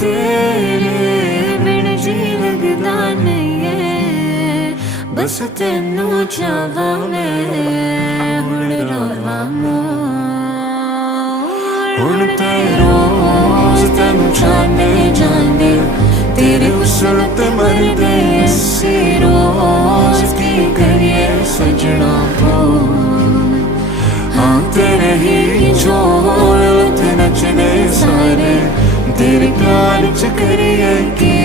तेरे बिन जी लगदा नहीं है, बस तेनू चाहवां मैं हुण रोवां मोर। हुण ते रोज तेनू जाने जाने तेरे उसल ते मरदे असी रोज की करिए सजना बोल। हाँ तेरे ही झोल ते नचने सारे तेरे प्यार च करिए की